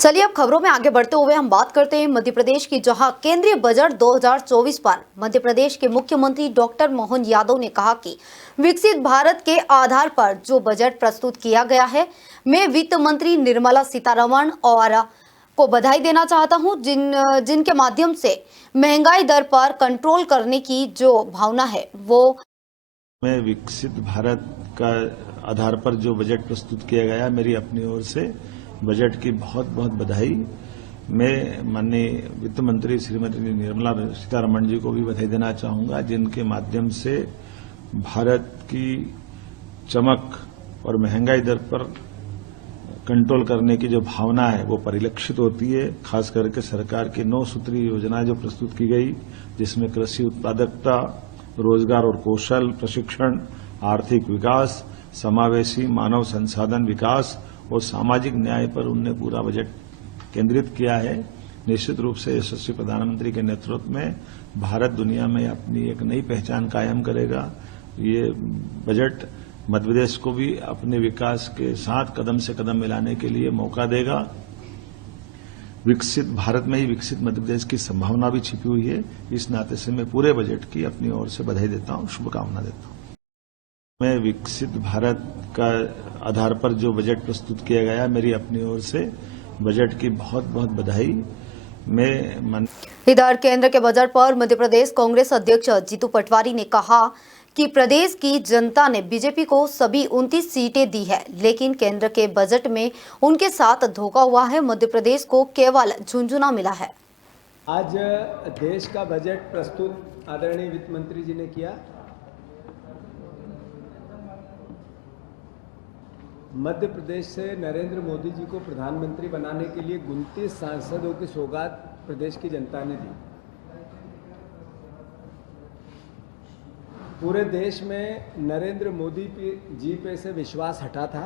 चलिए अब खबरों में आगे बढ़ते हुए हम बात करते हैं मध्य प्रदेश की, जहां केंद्रीय बजट 2024 पर मध्य प्रदेश के मुख्यमंत्री डॉक्टर मोहन यादव ने कहा कि विकसित भारत के आधार पर जो बजट प्रस्तुत किया गया है, मैं वित्त मंत्री निर्मला सीतारमण और को बधाई देना चाहता हूं, जिनके माध्यम से महंगाई दर पर कंट्रोल करने की जो भावना है वो में विकसित भारत का आधार पर जो बजट प्रस्तुत किया गया, मेरी अपनी ओर से बजट की बहुत बहुत बधाई। मैं माननीय वित्त मंत्री श्रीमती निर्मला सीतारमण जी को भी बधाई देना चाहूंगा, जिनके माध्यम से भारत की चमक और महंगाई दर पर कंट्रोल करने की जो भावना है वो परिलक्षित होती है। खास करके सरकार की 9 सूत्री योजना जो प्रस्तुत की गई, जिसमें कृषि उत्पादकता, रोजगार और कौशल प्रशिक्षण, आर्थिक विकास, समावेशी मानव संसाधन विकास और सामाजिक न्याय पर उनने पूरा बजट केंद्रित किया है। निश्चित रूप से यशस्वी प्रधानमंत्री के नेतृत्व में भारत दुनिया में अपनी एक नई पहचान कायम करेगा। ये बजट मध्य प्रदेश को भी अपने विकास के साथ कदम से कदम मिलाने के लिए मौका देगा। विकसित भारत में ही विकसित मध्य प्रदेश की संभावना भी छिपी हुई है। इस नाते से मैं पूरे बजट की अपनी ओर से बधाई देता हूं, शुभकामना देता हूं। मैं विकसित भारत का आधार पर जो बजट प्रस्तुत किया गया, मेरी अपनी ओर से बजट की बहुत बहुत बधाई। इधर केंद्र के बजट पर मध्य प्रदेश कांग्रेस अध्यक्ष जीतू पटवारी ने कहा कि प्रदेश की जनता ने बीजेपी को सभी 29 सीटें दी है, लेकिन केंद्र के बजट में उनके साथ धोखा हुआ है। मध्य प्रदेश को केवल झुंझुना मिला है। आज देश का बजट प्रस्तुत आदरणीय वित्त मंत्री जी ने किया। मध्य प्रदेश से नरेंद्र मोदी जी को प्रधानमंत्री बनाने के लिए 29 सांसदों की सौगात प्रदेश की जनता ने दी। पूरे देश में नरेंद्र मोदी जी पे से विश्वास हटा था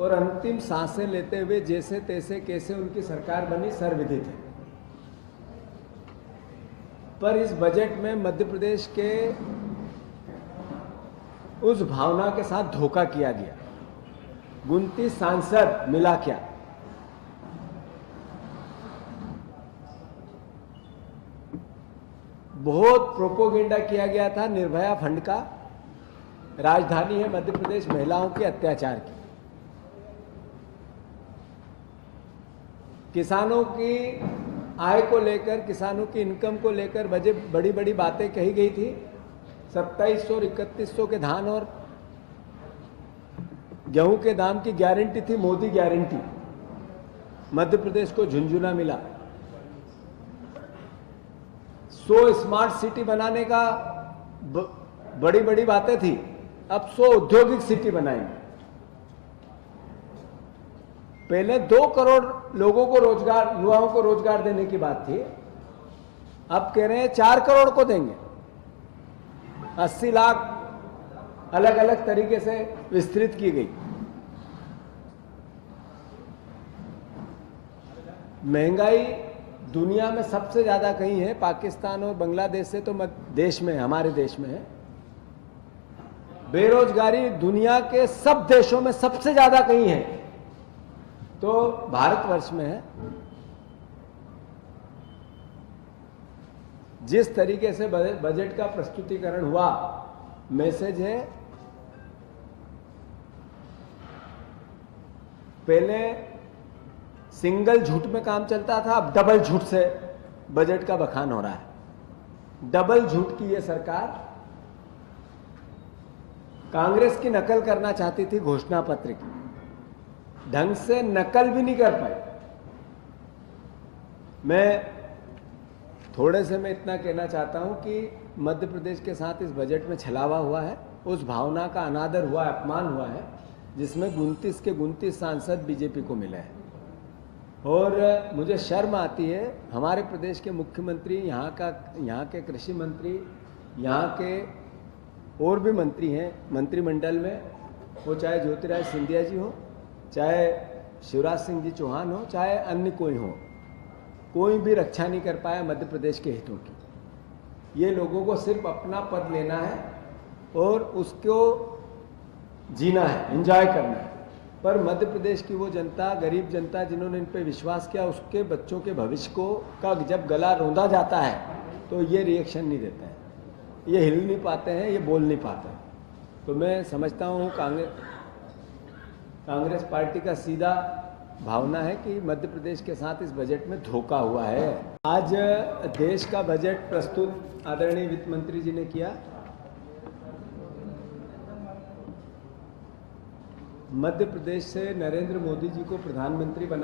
और अंतिम सांसें लेते हुए जैसे तैसे कैसे उनकी सरकार बनी सर्वविदित है। पर इस बजट में मध्य प्रदेश के उस भावना के साथ धोखा किया गया। 29 सांसद मिला क्या? बहुत प्रोपोगेंडा किया गया था निर्भया फंड का। राजधानी है मध्य प्रदेश महिलाओं के अत्याचार की। किसानों की आय को लेकर, किसानों की इनकम को लेकर बड़ी बड़ी बातें कही गई थी। 2700 और 3100 के धान और गेहूं के दाम की गारंटी थी, मोदी गारंटी। मध्य प्रदेश को झुंझुना मिला। 100 स्मार्ट सिटी बनाने का बड़ी बड़ी बातें थी, अब 100 औद्योगिक सिटी बनाएंगे। पहले 2 करोड़ लोगों को रोजगार, युवाओं को रोजगार देने की बात थी, अब कह रहे हैं 4 करोड़ को देंगे। 80 लाख अलग अलग तरीके से विस्तृत की गई। महंगाई दुनिया में सबसे ज्यादा कहीं है, पाकिस्तान और बांग्लादेश से तो देश में, हमारे देश में है। बेरोजगारी दुनिया के सब देशों में सबसे ज्यादा कहीं है तो भारतवर्ष में है। जिस तरीके से बजट का प्रस्तुतिकरण हुआ, मैसेज है पहले सिंगल झूठ में काम चलता था, अब डबल झूठ से बजट का बखान हो रहा है। डबल झूठ की ये सरकार कांग्रेस की नकल करना चाहती थी, घोषणा पत्र की। ढंग से नकल भी नहीं कर पाई। थोड़े से मैं इतना कहना चाहता हूं कि मध्य प्रदेश के साथ इस बजट में छलावा हुआ है, उस भावना का अनादर हुआ, अपमान हुआ है, जिसमें 29 के 29 सांसद बीजेपी को मिले हैं। और मुझे शर्म आती है, हमारे प्रदेश के मुख्यमंत्री, यहाँ के कृषि मंत्री, यहाँ के और भी मंत्री हैं मंत्रिमंडल में, वो चाहे ज्योतिरादित्य सिंधिया जी हो, चाहे शिवराज सिंह जी चौहान हो, चाहे अन्य कोई हो, कोई भी रक्षा नहीं कर पाया मध्य प्रदेश के हितों की। ये लोगों को सिर्फ अपना पद लेना है और उसको जीना है, एंजॉय करना है। पर मध्य प्रदेश की वो जनता, गरीब जनता जिन्होंने इन पे विश्वास किया, उसके बच्चों के भविष्य को का जब गला रौंदा जाता है तो ये रिएक्शन नहीं देते हैं, ये हिल नहीं पाते हैं, ये बोल नहीं पाते हैं। तो मैं समझता हूँ कांग्रेस पार्टी का सीधा भावना है कि मध्य प्रदेश के साथ इस बजट में धोखा हुआ है। आज देश का बजट प्रस्तुत आदरणीय वित्त मंत्री जी ने किया। मध्य प्रदेश से नरेंद्र मोदी जी को प्रधानमंत्री बना